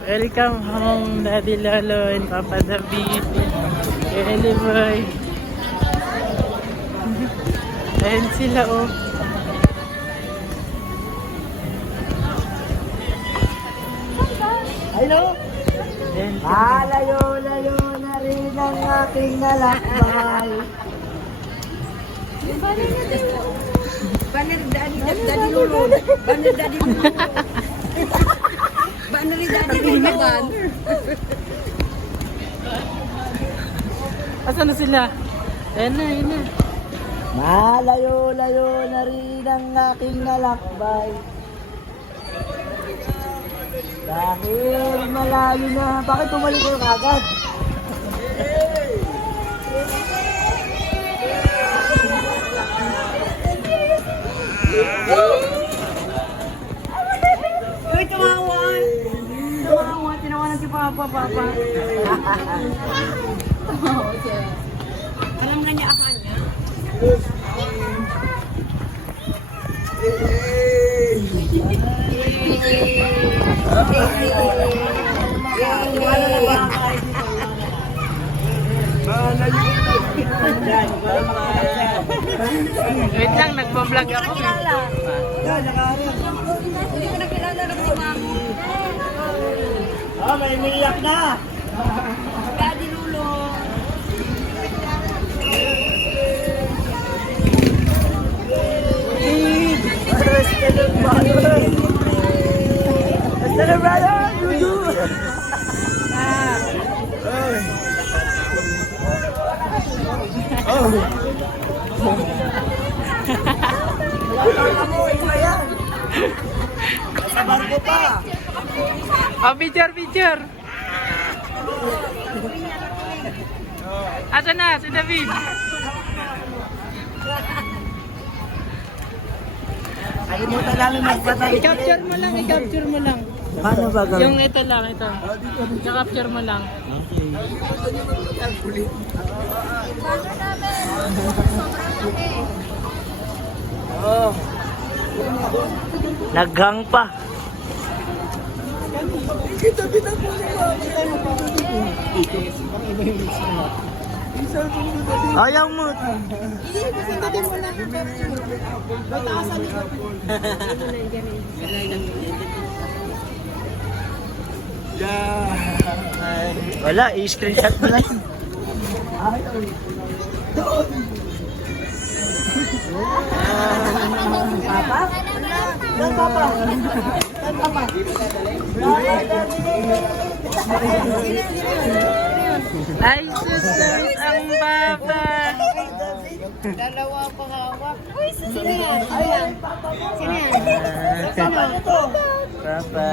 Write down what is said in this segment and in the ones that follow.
Welcome home, Daddy Lolo and Papa David. Eli boy. Ayan sila oh. Hello? Ayan sila. Malayo-layo na rin ang aking nalakbay. Banner Daddy Lulu. Banner Daddy Lulu. Banner Daddy Lulu. Banner. Asan na sila? Ayan na, ayan na. Malayo-layo na rin ang aking nalakbay. Dahil malayo na, bakit tumalik ko kagad? Uy, tumawan. Tumawan. Tinawanan si Papa. Alam na niya akan niya. Wait lang, nagpa-vlog ako. Hindi ko nakilala ng si Mami. May umiiyak na! Daddy Lulu. Basta brother! Yuyu! Sa barko pa! Oh, picture. Asan na si David? Kalimutan namin magpatay. I-capture mo lang. Paano ba gawin? Yung ito lang, ito. I-capture mo lang. Oh. Naghang pa. Ayaw mo. Wala, i-screenshot mo lang. Papa? Saan Papa? Saan Papa? Ay, susunod ang baba. Dalawa pa hawak. Uy, sino yan? Ayan. Sino yan? Papa nito. Papa.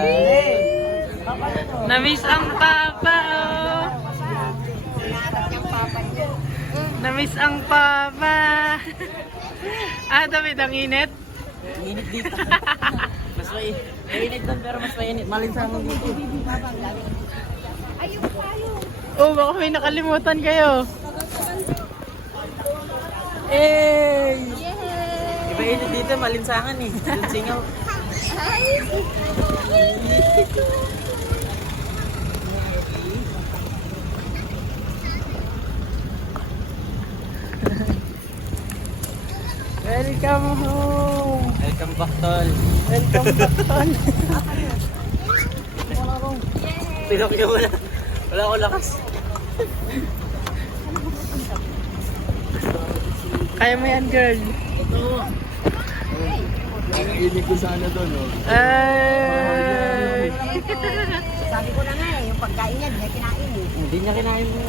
Namiss ang papa, oh. Namiss ang papa. David, ang init? Init dito. Mas mainit doon pero mas mainit. Malinsangan dito. Oh, baka may nakalimutan kayo. Eh. Iba init dito, malinsangan eh. Doon singaw. Welcome home. Welcome back, tol. Welcome back, Ton. Pinokyo mo na. Wala akong lakas. Kaya mo yan, girl. Inig ko sana doon, no? Ay. Sabi ko na nga eh, yung pagkain niya, di niya kinain eh. Hindi niya kinain mo.